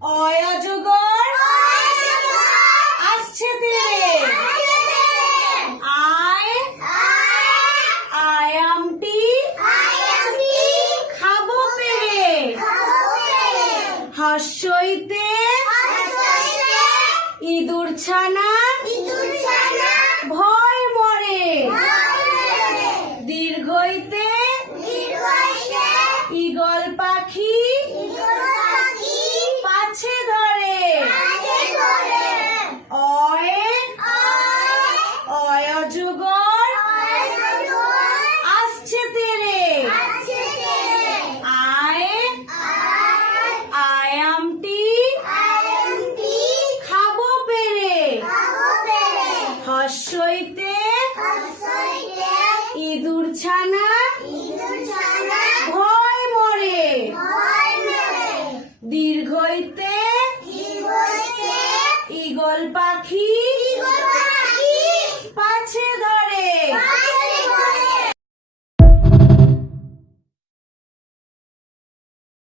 অয় অজগর আসছে তেরে। আয় আয়ামটি খাবো পেরে। হাস্যইতে ইঁদুর ছানা ভয় মরে। দীর্ঘইতে ঈগল পাখি পাছে ধরে। অয় অজগর আসছে তেরে। আয় আয়ামটি খাবো পেরে। হাস্যইতে ইঁদুর ছানা ভয় মরে। দীর্ঘইতে ঈগল পাখি